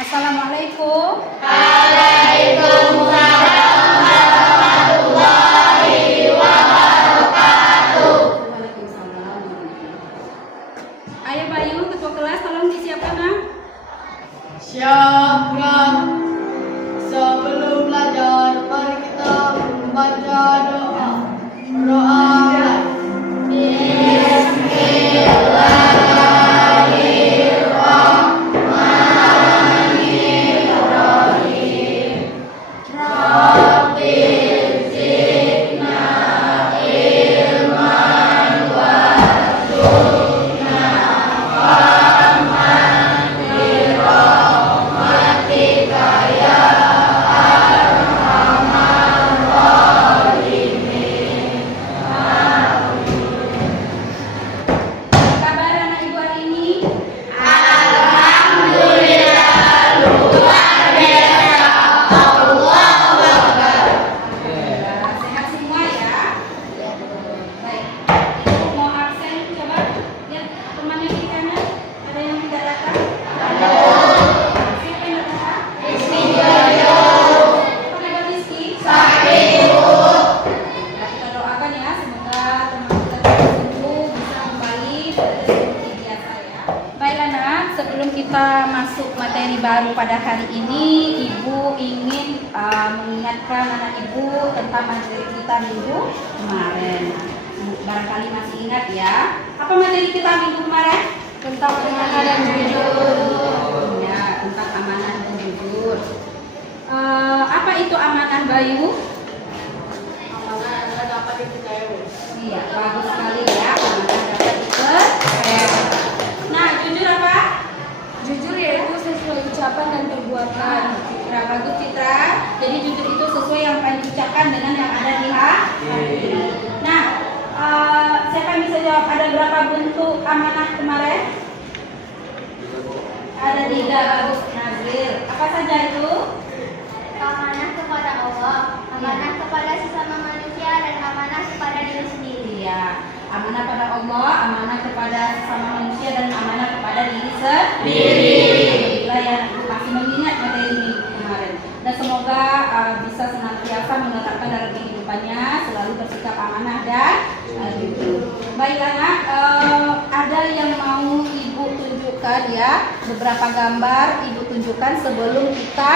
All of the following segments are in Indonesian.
Assalamualaikum. Waalaikumsalam warahmatullahi wabarakatuh. Waalaikumsalam. Ayah Bayu, ketua kelas, tolong disiapkan, Nak. Siapkan. Sebelum belajar, mari kita membaca doa. Doa. Kabar anak ibu hari ini? Sehat semua ya? Baik. Ibu mau absen, coba lihat temannya di kanan. Ada yang tidak datang? Siapa yang datang? Tenaga Rizky? Nah, kita doakan ya, semoga teman kita sembuh, bisa kembali seperti biasa ya. Baiklah Nak, sebelum kita masuk materi baru pada hari ini, Ibu ingin mengingatkan anak Ibu tentang materi kita minggu kemarin. Barangkali masih ingat ya. Apa materi kita minggu kemarin? Tentang amanah dan jujur. Ya, tentang amanah dan jujur. Apa itu amanah, Bayu? Amanah adalah dapat dipercayai. Iya, bagus sekali ya. Amanah dapat dipercaya. Nah, jujur apa? Jujur yaitu sesuai ucapan dan perbuatan. Citra, bagus Citra. Jadi jujur itu sesuai yang akan diucapkan dengan yang ada di hati. Nah, siapa yang bisa jawab ada berapa bentuk amanah kemarin? Ada 3, bagus Nazir. Apa saja itu? Amanah kepada Allah, amanah kepada sesama manusia, dan amanah kepada diri sendiri. Iya, amanah pada Allah, amanah kepada sesama manusia, dan amanah kepada diri sendiri. Itulah yang masih mengingat materi ini kemarin. Dan semoga bisa senantiasa menetapkan dalam kehidupannya selalu bersikap amanah dan jujur. Baik anak, ada yang mau Ibu tunjukkan ya, beberapa gambar Ibu tunjukkan sebelum kita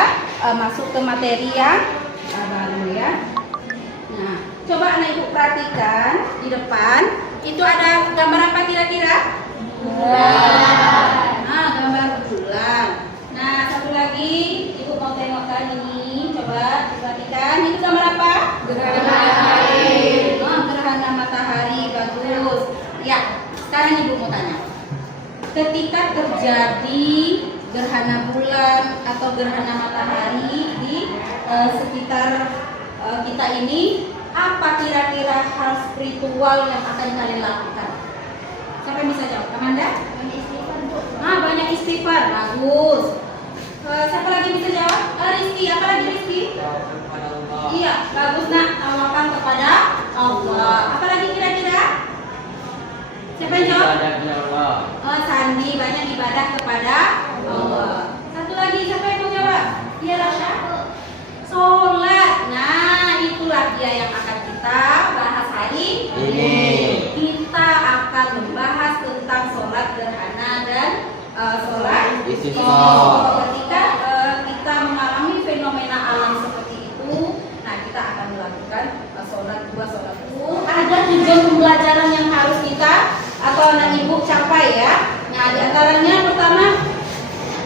masuk ke materi yang baru ya. Nah, coba anak Ibu perhatikan di depan, itu ada gambar apa kira-kira? Bulan. Nah, gambar bulan. Nah, satu lagi Ibu mau tengokkan ini, coba perhatikan, itu gambar apa? Gerhana matahari. Oh, gerhana matahari, bagus. Ya, sekarang Ibu mau tanya. Ketika terjadi gerhana bulan atau gerhana matahari di sekitar kita ini, apa kira-kira hal spiritual yang akan kalian lakukan? Siapa yang bisa jawab? Amanda? Banyak istighfar, bagus. Siapa lagi bisa jawab? Rizky, apa lagi Rizky? Iya, bagus Nak, tawakan kepada Allah. Apa lagi kira-kira? Siapa yang jawab? Sandi, banyak ibadah kepada Allah. Satu lagi, siapa yang mau jawab? Iya Rasha? Sholat. Nah, itulah dia yang akan kita bahas hari ini. Kita akan membahas tentang sholat gerhana dan sholat istisqa. Ketika kita mengalami fenomena alam seperti itu, nah kita akan melakukan sholat dua, sholat itu. Ada tujuan pembelajaran yang harus kita atau anak Ibu capai ya. Nah, di antaranya pertama,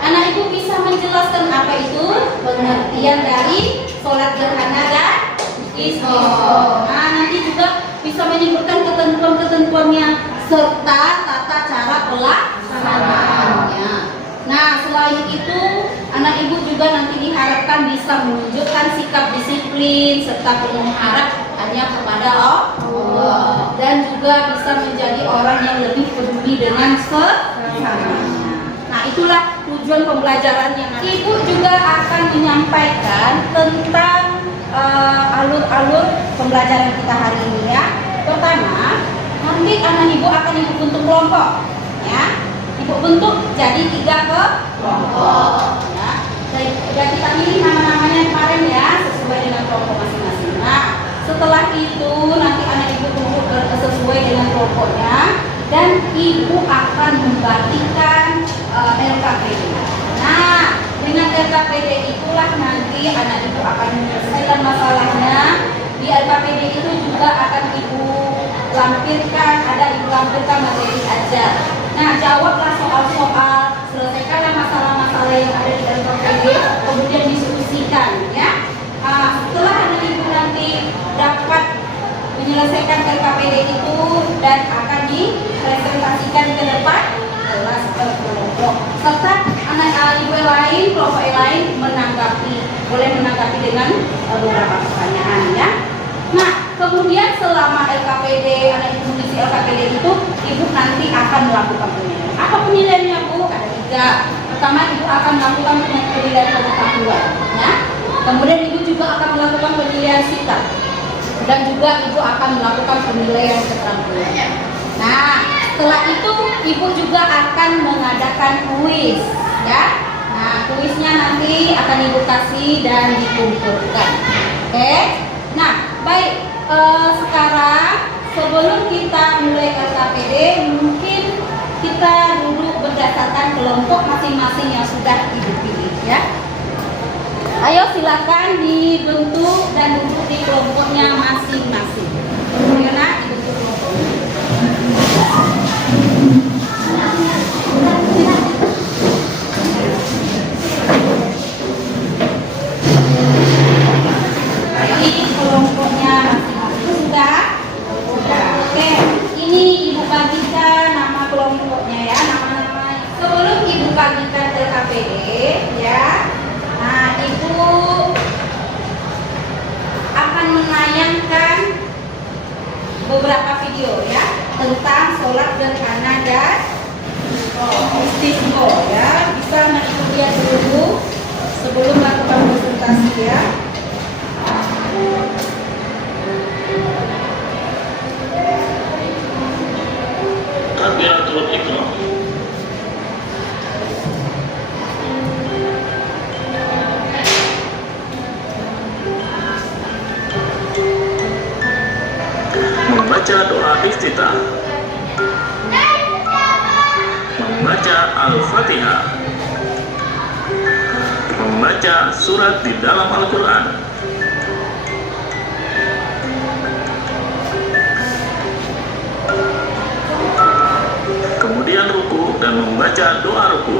anak Ibu bisa menjelaskan apa itu pengertian dari sholat gerhana dan istisqa. Nah, nanti juga bisa menyebutkan ketentuan-ketentuannya serta tata cara pelaksanaannya. Nah, selain itu, anak Ibu juga nanti diharapkan bisa menunjukkan sikap disiplin serta penuh harap hanya kepada Allah, dan juga bisa menjadi orang yang lebih peduli dengan sesamanya. Nah, itulah tujuan pembelajarannya. Ibu juga akan menyampaikan tentang alur-alur pembelajaran kita hari ini ya. Pertama, nanti anak Ibu akan Ibu bentuk kelompok ya. Ibu bentuk jadi 3 kelompok ya. ibu akan membagikan LKPD. Nah, dengan LKPD itulah nanti anak ibu akan menyelesaikan masalahnya. Di LKPD itu juga akan ibu lampirkan, ibu lampirkan materi ajar. Nah, jawablah soal-soal, selesaikanlah masalah-masalah yang ada di LKPD, kemudian diskusikan, ya. Setelah anak ibu nanti dapat menyelesaikan LKPD itu dan akan dipresentasikan ke depan kelas kelompok, serta anak ibu yang lain, kelompok yang lain boleh menanggapi dengan beberapa pertanyaan, ya. Nah, kemudian selama LKPD, anak ibu mengisi LKPD itu, ibu nanti akan melakukan penilaian. Apa penilaiannya, Bu? Ada 3. Pertama, ibu akan melakukan penilaian pengetahuan, ya. Kemudian ibu juga akan melakukan penilaian sikap, dan juga ibu akan melakukan penilaian keterampilan. Nah, setelah itu ibu juga akan mengadakan kuis, ya. Nah, kuisnya nanti akan ibu kasih dan dikumpulkan. Oke. Nah, baik. Sekarang sebelum kita mulai LKPD, mungkin kita duduk berdasarkan kelompok masing-masing yang sudah ibu pilih, ya. Ayo silakan dibentuk dan duduk di kelompoknya masing-masing. Ayo nak, dibentuk kelompoknya. Ini kelompoknya masing-masing sudah. Oke, ini ibu bagikan nama kelompoknya, ya, nama-nama. Sebelum ibu bagikan LKPD, ya. Nah, ibu akan menayangkan beberapa video, ya, tentang sholat gerhana dan istisqa, ya. Bisa anak ibu lihat dulu sebelum melakukan presentasi, ya. Takbiratul Ihram. Membaca doa iftitah, membaca Al-Fatihah, membaca surat di dalam Al-Quran, kemudian ruku dan membaca doa ruku,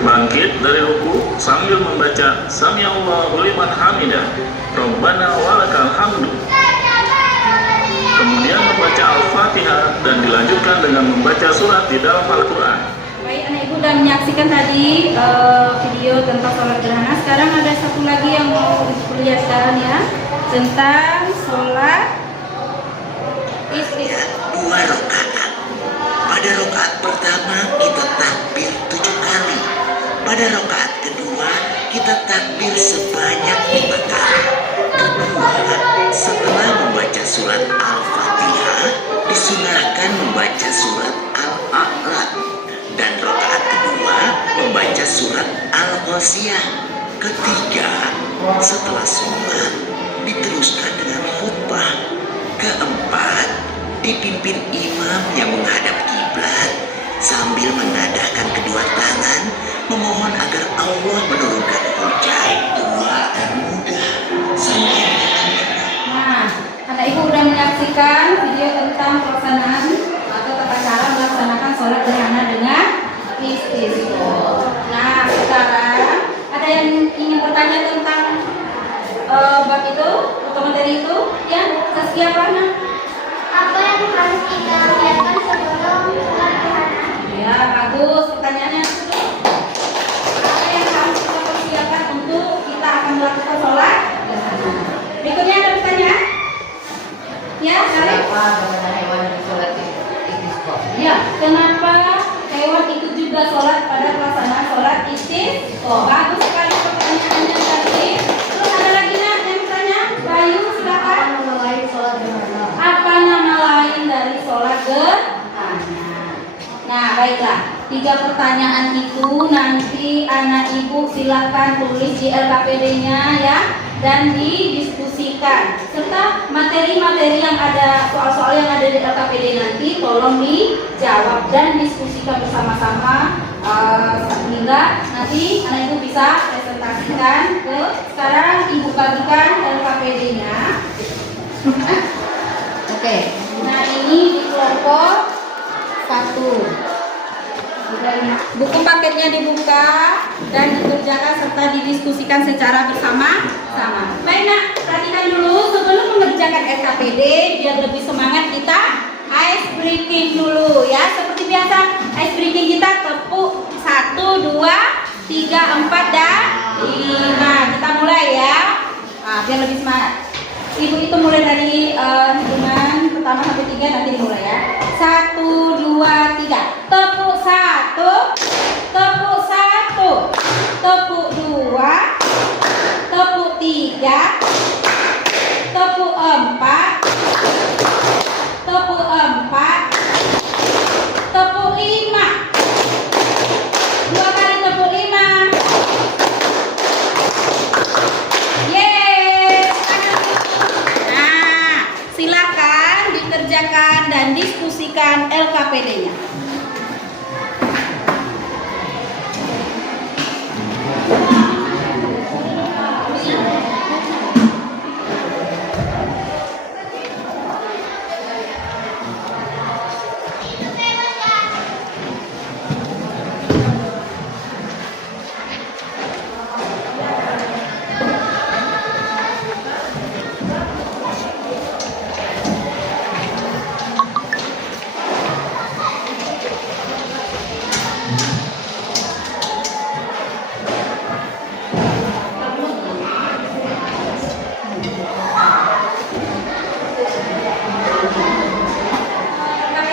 bangkit dari ruku sambil membaca Sami Allahu liman hamidah, Rabbana walakal hamdu, kemudian membaca Al-Fatihah dan dilanjutkan dengan membaca surat di dalam Al-Quran. Baik, anak ibu sudah menyaksikan tadi video tentang sholat gerhana. Sekarang ada satu lagi yang mau diperlihatkan, ya, tentang sholat istisqa. 2 rakaat. Pada rakaat pertama kita takbir 7 kali. Pada rakaat kedua kita takbir sebanyak 5 kali. Kedua, setelah membaca surat Al-Fatihah, disunahkan membaca surat Al-A'la. Dan rakaat kedua membaca surat Al-Ghasyiyah. Ketiga, setelah sholat diteruskan dengan khutbah. Keempat, dipimpin imam yang menghadap kiblat sambil menadahkan kedua tangan memohon agar Allah menurunkan hujan. Doa termudah. Nah, anak ibu sudah menyaksikan video tentang pelaksanaan atau tata cara melaksanakan sholat gerhana dengan istisqa. Nah, sekarang ada yang ingin bertanya tentang bab itu atau materi itu, ya? Saskia Prana. Apa yang harus kita lihatkan sebelum sholat gerhana? Ya, bagus. Pertanyaannya itu, apa yang harus kita persiapkan untuk kita akan melakukan sholat gerhana? Berikutnya ada pertanyaan? Ya, Arif? Ya, kenapa hewan itu juga sholat pada pelaksanaan sholat istisqa? Bagus sekali pertanyaannya tadi. Terus ada lagi nak yang bertanya? Bayu, silakan. Apa nama lain dari sholat gerhana? Nah, baiklah. 3 pertanyaan itu nanti anak ibu silahkan tulis di LKPD-nya ya, dan didiskusikan. Serta materi-materi yang ada, soal-soal yang ada di LKPD nanti tolong dijawab dan diskusikan bersama-sama sehingga nanti anak ibu bisa presentasikan ke. Sekarang ibu bagikan LKPD-nya. Oke, nah ini di kelompok 1. Buku paketnya dibuka dan dikerjakan serta didiskusikan secara bersama-sama. Baik nak, perhatikan dulu sebelum mengerjakan SKPD biar lebih semangat kita ice breaking dulu ya. Seperti biasa ice breaking kita tepuk 1, 2, 3, 4 dan 5. Kita mulai ya. Nah, biar lebih semangat. Ibu itu mulai dari hitungan pertama sampai 3 nanti dimulai ya. 1, 2, 3. Tepuk 1, tepuk 1, tepuk 2, tepuk 3, tepuk 4, tepuk 4, tepuk 5. 2 kali tepuk 5. Silakan dikerjakan dan diskusikan LKPD-nya.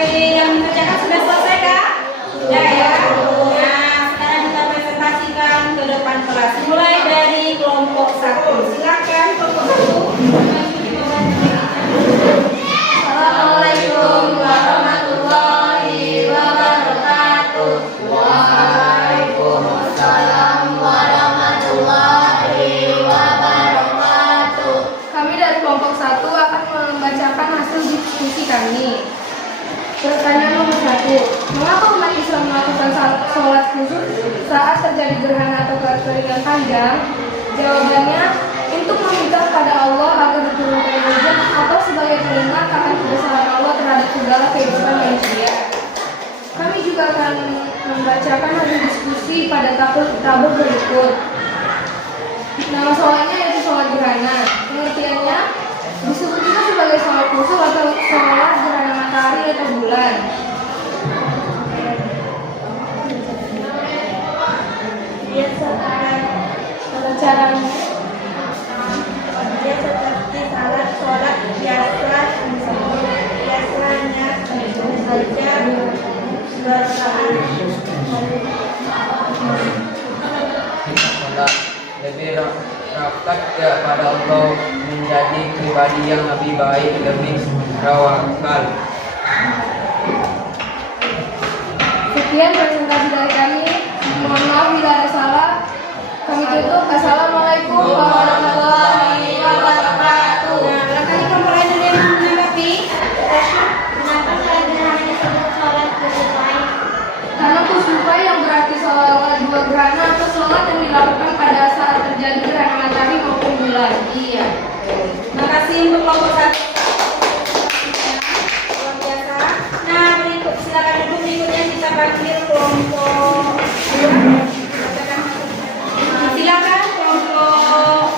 Yang mengerjakan sudah selesai kah? Sudah ya. Nah, sekarang kita presentasikan ke depan kelas. Mulai dari kelompok 1. Silakan kelompok 1. Assalamualaikum warahmatullahi wabarakatuh. Waalaikumsalam warahmatullahi wabarakatuh. Kami dari kelompok 1 akan membacakan hasil diskusi kami. Pertanyaan nomor 1. Mengapa umat Islam melakukan sholat khusus saat terjadi gerhana atau kekeringan panjang? Jawabannya, untuk meminta kepada Allah agar diturunkan hujan atau sebagai pengingat akan kebesaran Allah terhadap segala kehidupan manusia. Kami juga akan membacakan hasil diskusi pada tabel berikut. Nama sholatnya yaitu sholat gerhana. Pengertiannya disebut juga sebagai sholat khusus atau sholat gerhana matahari atau bulan. Cara dia seperti sholat biasa, biasanya saja bersaat. Lebih rapat kepada Allah, menjadi pribadi yang lebih baik, lebih tawakal. Sekian presentasi dari kami. Mohon maaf bila ada salah. Kami tutup. Assalamualaikum warahmatullahi wabarakatuh. Nah, barangkali kamu mulai dari yang menanggapi. Kenapa sholat gerhana disebut sholat kusubai? Karena kusubai yang berarti sholat 2 gerhana atau sholat yang dilakukan pada saat terjadi gerhana matahari maupun bulan. Iya. Terima kasih untuk kelompok 1. Luar biasa. Nah, berikut silakan duduk. Berikutnya kita panggil kelompok 2. Silakan kelompok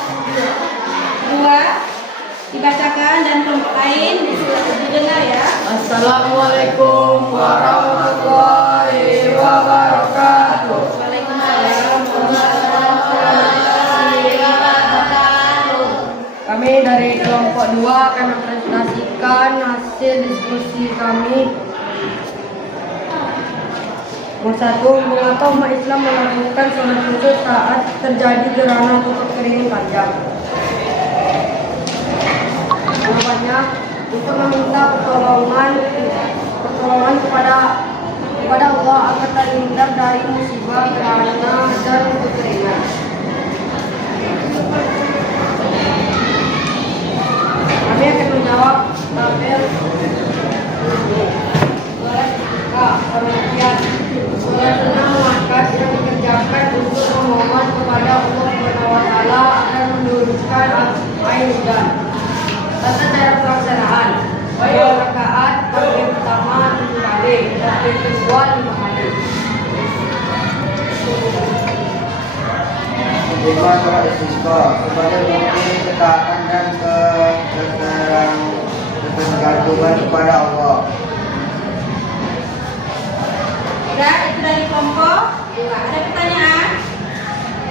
2 dibacakan dan kelompok lain didengar ya. Assalamualaikum warahmatullahi wabarakatuh. Waalaikumsalam. Kami dari kelompok 2 akan mempresentasikan hasil diskusi kami. Nomor 1, mengapa umat Islam melakukan sholat khusus saat terjadi gerhana atau kekeringan panjang? Jawabannya, untuk meminta pertolongan kepada kepada Allah agar terhindar dari musibah, bencana, dan kekeringan. Kami akan menjawab tabel ini. Sholat pengertian. Sholat sunnah mengangkat yang dikerjakan untuk memohon kepada Allah Subhanahu wa Ta'ala agar menurunkan air hujan. Tata cara pelaksanaan. 2 rakaat, takbir pertama 7 kali, takbir kedua 5 kali. Kelima, sholat istisqa sebagai bukti ketaatan dan ketergantungan kepada Allah. Udah, itu dari kelompok 2. Ada pertanyaan?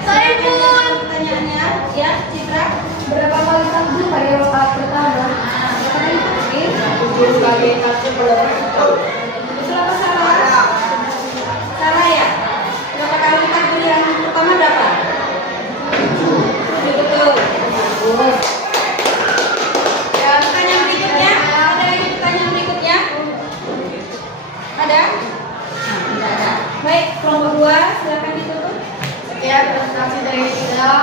Sorry, Bun. Pertanyaannya, ya, Citra. Berapa kali takbir pada rakaat pertama? Berapa kali takbir? 7 kali takbir pada rakaat pertama. Betul apa salah? Salah ya? Berapa kali takbir yang pertama berapa? 7. Betul. Bagus. Ya, pertanyaan berikutnya. Ada lagi pertanyaan berikutnya? Ada? Nah, tidak ada. Baik, kelompok 2, silakan ditutup. Sekian presentasi dari kita.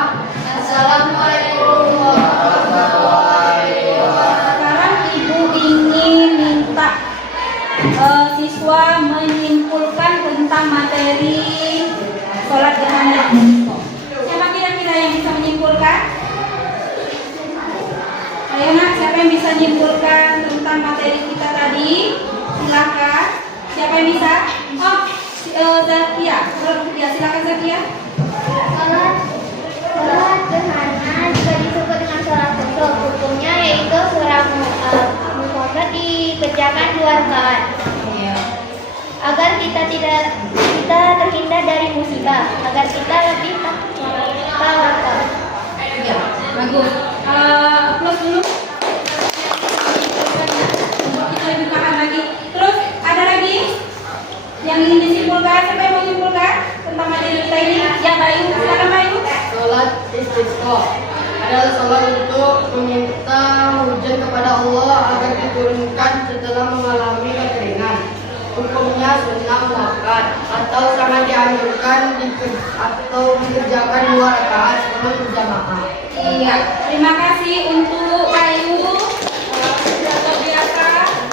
Assalamualaikum warahmatullahi wabarakatuh. Sekarang Ibu ingin minta siswa menyimpulkan tentang materi sholat gerhana istisqa. Siapa kira-kira yang bisa menyimpulkan? Ayo nak, siapa yang bisa menyimpulkan tentang materi kita tadi? Silakan. Siapa yang bisa? Oh, Zakia. Ya, silakan Zakia. Sholat gerhana juga disebut dengan sholat kusuf. Hukumnya yaitu surah Mufassal dikerjakan 2 rakaat. Iya. Agar kita terhindar dari musibah, agar kita lebih tawakal. Ya, bagus. Plus dulu. Kita lebih paham lagi. Terus ada lagi yang ingin disimpulkan? Siapa yang mau menyimpulkan tentang materi kita ini? Ya, Bayu. Silakan Bayu. Sholat istisqa adalah sholat untuk meminta hujan kepada Allah agar diturunkan setelah mengalami kekeringan. Hukumnya sunnah muakkad atau sangat dianjurkan atau dikerjakan 2 rakaat sebelum berjamaah. Iya, terima kasih untuk Bayu. Sudah luar biasa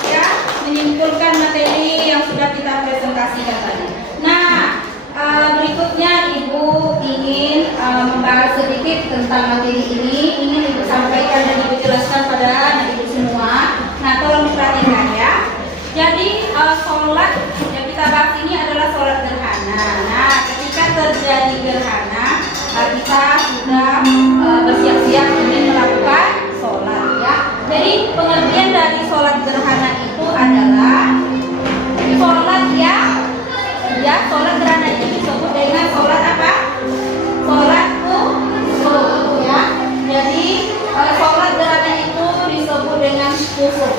ya menyimpulkan materi yang sudah kita presentasikan tadi. Nah, berikutnya Ibu ingin membahas sedikit tentang materi ini. Ingin Ibu sampaikan dan Ibu jelaskan pada Ibu semua. Nah, tolong diperhatikan ya. Jadi sholat yang kita bahas ini adalah sholat gerhana. Nah, ketika terjadi gerhana, kita sudah bersiap-siap ingin melakukan sholat ya. Jadi pengertian dari sholat gerhana itu adalah sholat ya sholat gerhana itu disebut dengan sholat apa? Sholat kusuf ya. Jadi sholat gerhana itu disebut dengan kusuf,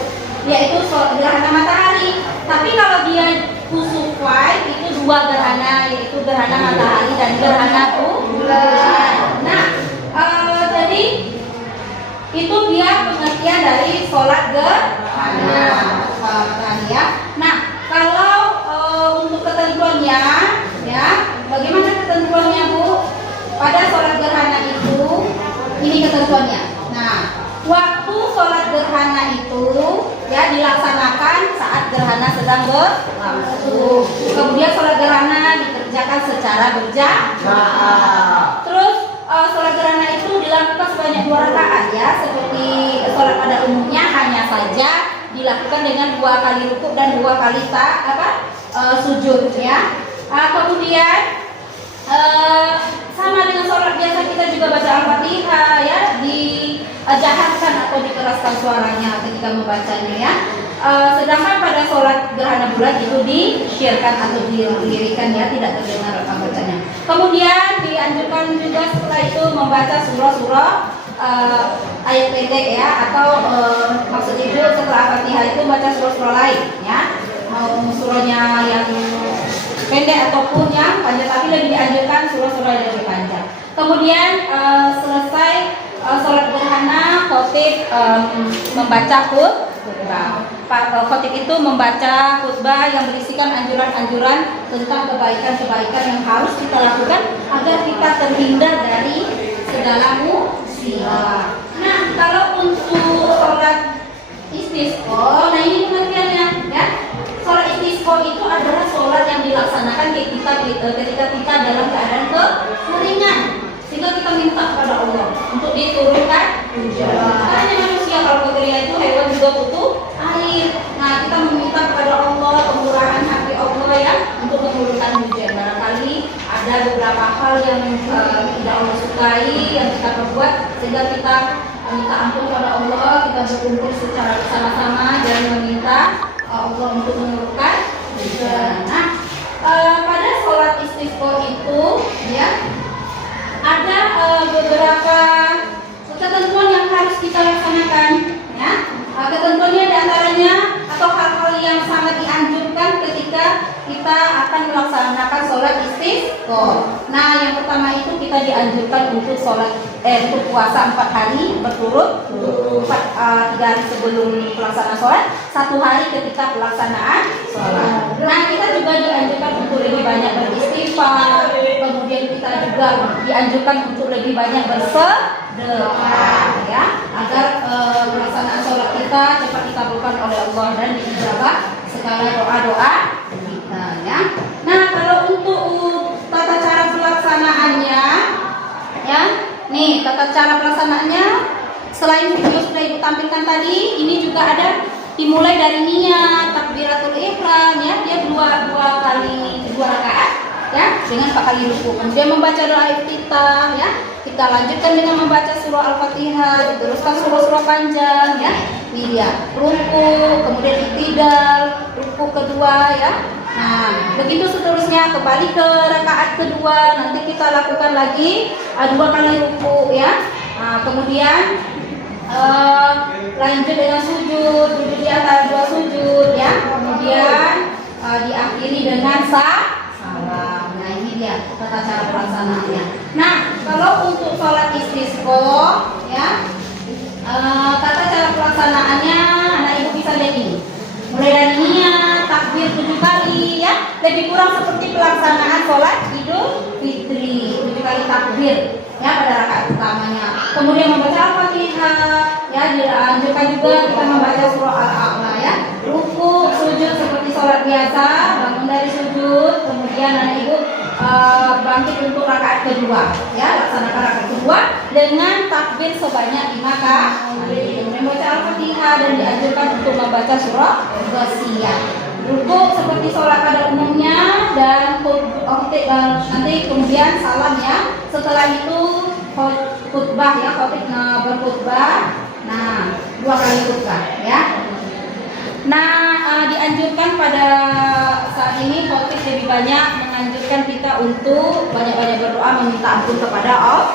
yaitu gerhana matahari. Tapi kalau dia kusuf white itu 2 gerhana, yaitu gerhana matahari dan gerhana bulan. Nah, jadi itu dia pengertian dari sholat gerhana matahari ya. Nah, kalau untuk ketentuannya ya, bagaimana ketentuannya Bu? Pada sholat gerhana itu ini ketentuannya. Nah, waktu sholat gerhana itu ya dilaksanakan saat gerhana sedang berlangsung. Kemudian sholat gerhana dikerjakan secara berjamaah. Terus sholat gerhana itu dilakukan sebanyak 2 rakaat ya, seperti sholat pada umumnya, hanya saja dilakukan dengan 2 kali rukuk dan 2 kali sujud ya. Kemudian sama dengan sholat biasa kita juga baca Al-Fatihah ya, dijaharkan atau dikeraskan suaranya ketika membacanya ya. Sedangkan pada sholat gerhana bulan itu disyirkan atau dilirikan ya, tidak terdengar bacanya. Kemudian dianjurkan juga setelah itu membaca surah-surah ayat pendek ya, atau maksud ibu setelah Al-Fatihah itu baca surah-surah lain ya, mau surahnya yang pendek ataupun yang panjang, tapi lebih dianjurkan surah-surah yang lebih panjang. Kemudian selesai sholat gerhana, khotib membaca khutbah. Pak khotib itu membaca khutbah yang berisikan anjuran-anjuran tentang kebaikan-kebaikan yang harus kita lakukan agar kita terhindar dari segala musibah. Nah, kalau untuk sholat istisqa, nah ini pengertiannya ya. Sholat istisqa itu adalah sholat yang dilaksanakan ketika kita dalam keadaan kekeringan, sehingga kita minta kepada Allah untuk diturunkan hujan. Karena manusia kalau kekeringan itu hewan juga butuh air. Nah, kita meminta kepada Allah kemurahan hati Allah ya untuk menurunkan hujan. Barangkali ada beberapa hal yang tidak Allah sukai yang kita perbuat, sehingga kita minta ampun kepada Allah, kita berkumpul secara bersama-sama dan meminta Allah untuk menurunkan hujan. Nah, pada sholat istisqa itu ya ada beberapa ketentuan yang harus kita laksanakan ya. Ketentuannya diantaranya atau hal-hal yang sangat dianjurkan ketika kita akan melaksanakan sholat istisqa. Nah, yang pertama itu kita dianjurkan untuk untuk puasa 4 hari berturut-turut, 3 hari sebelum pelaksanaan sholat, 1 hari ketika pelaksanaan sholat. Nah, kita juga dianjurkan untuk lebih banyak beristighfar, kemudian kita juga dianjurkan untuk lebih banyak bersedekah ya, agar pelaksanaan sholat kita cepat dikabulkan oleh Allah dan diijabah segala doa-doa kita ya. Nah, kalau untuk tata cara pelaksanaannya ya, nih tata cara pelaksanaannya selain video sudah ibu tampilkan tadi, ini juga ada dimulai dari niat takbiratul ihram ya, dia dua rakaat ya dengan 4 kali ruku, kemudian membaca doa iftitah ya, kita lanjutkan dengan membaca surah Al-Fatihah, diteruskan surah-surah panjang ya, ini dia ruku, kemudian iktidal, ruku kedua ya. Nah, begitu seterusnya kembali ke rakaat kedua, nanti kita lakukan lagi 2 kali ruku ya. Nah, kemudian lanjut dengan sujud, duduk di antara 2 sujud ya. Kemudian diakhiri dengan salam. Nah, ini dia tata cara pelaksanaannya. Nah, kalau untuk sholat istisqa ya, tata cara pelaksanaannya anak ibu bisa lihat ini. Mulai dari niat takbir 7 kali ya, lebih kurang seperti pelaksanaan sholat Idul Fitri, 7 kali takbir ya pada rakaat utamanya. Kemudian membaca Al-Fatihah ya, dianjurkan juga kita membaca surah Al-A'la ya. Ruku, sujud seperti sholat biasa, bangun dari sujud, kemudian anak ibu bangkit untuk rakaat kedua ya, laksanakan rakaat kedua dengan takbir sebanyak 5 kali. Kemudian membaca Al-Fatihah dan dianjurkan untuk membaca surah Ghasiyah. Ruku seperti sholat pada umumnya dan nanti kemudian salam ya. Setelah itu khutbah ya, khotib berkhutbah. Nah, 2 kali khutbah ya. Nah, dianjurkan pada saat ini khotib lebih banyak menganjurkan kita untuk banyak-banyak berdoa meminta ampun kepada Allah.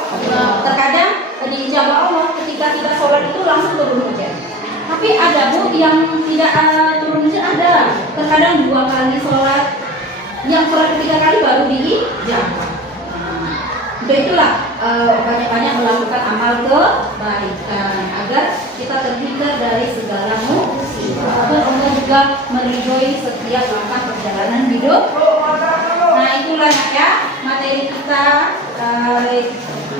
Terkadang diijabah Allah ketika kita sholat itu langsung turun hujan. Tapi ada bu yang tidak turun hujan, ada. Terkadang 2 kali sholat, yang sholat ketiga kali baru diijabah. Untuk itulah banyak-banyak melakukan amal kebaikan agar kita terhindar dari segala musibah. Agar Allah juga meridhoi setiap langkah perjalanan hidup. Nah, itulah ya materi kita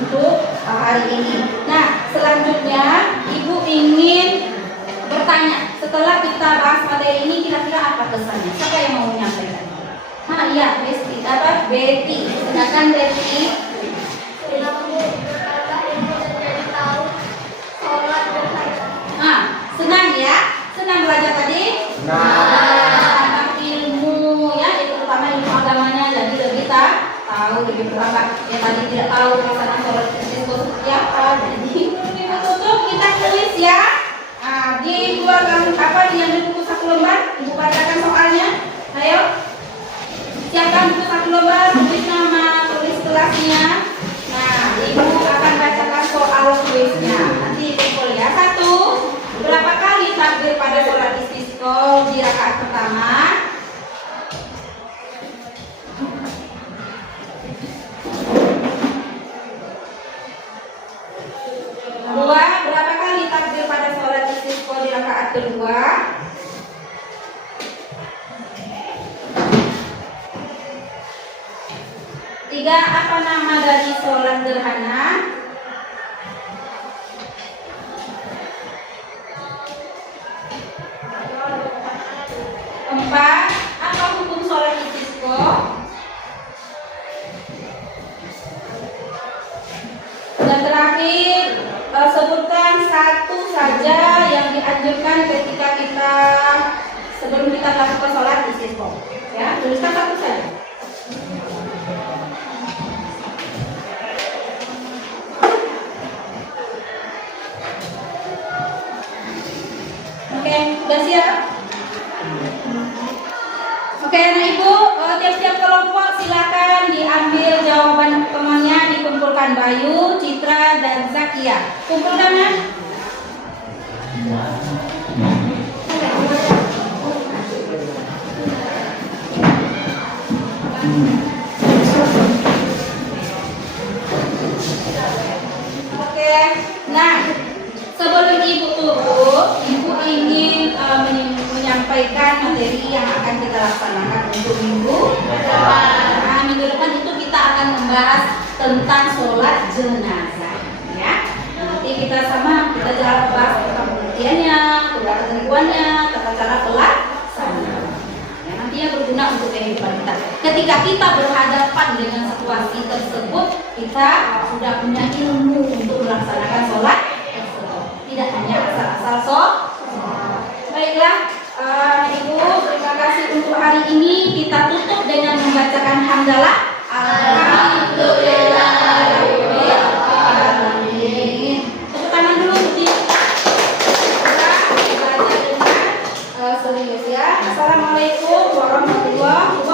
untuk hari ini. Nah, selanjutnya ibu ingin bertanya, setelah kita bahas materi ini kira-kira apa kesannya? Siapa yang mau menyampaikan? Nah, iya, Betty. Silakan Betty. Nah, senang ya? Senang belajar tadi? Nah, ilmu ya, itu terutama ilmu agamanya, jadi lebih tahu lebih berapa. Yang tadi tidak tahu pelaksanaan sholat istisqa seperti apa, jadi tutup kita tulis ya. Nah, di yang di buku 1 lembar, ibu bacakan soalnya. Ayo, siapkan buku 1 lembar, tulis nama, tulis kelasnya. Nah, ibu akan bacakan soal kuisnya. Nanti ibu kuliah 1. Berapa kali takbir pada sholat istisqa di rakaat pertama? 2. Berapa kali takbir pada sholat istisqa di rakaat kedua? kedua. Tiga, apa nama dari sholat gerhana? Empat, apa hukum sholat istisqa? Dan terakhir, sebutkan satu saja yang dianjurkan ketika kita sebelum kita melakukan sholat istisqa. Ya, tuliskan satu saja. Oke, sudah siap? Oke, anak ibu, tiap-tiap kelompok silakan diambil jawaban temannya, dikumpulkan Bayu, Citra, dan Zakia. Kumpulkan ya. Oke, nah sebelum ibu turun, ibu ingin menyampaikan materi yang akan kita laksanakan untuk minggu depan. Nah, minggu depan itu kita akan membahas tentang sholat jenazah, ya. Nanti kita jalan bahas tentang pengertiannya, ketentuannya, tata cara pelaksanaan. Ya, nantinya berguna untuk kehidupan kita. Ketika kita berhadapan dengan situasi tersebut, kita sudah punya ilmu untuk melaksanakan sholat tersebut. Tidak hanya asal-asal sholat. Baiklah, Ibu, terima kasih untuk hari ini. Kita tutup dengan membacakan hamdalah. Alhamdulillahirabbil alamin. Tepuk tangan dulu di baca dengan serius ya. Assalamualaikum warahmatullahi wabarakatuh.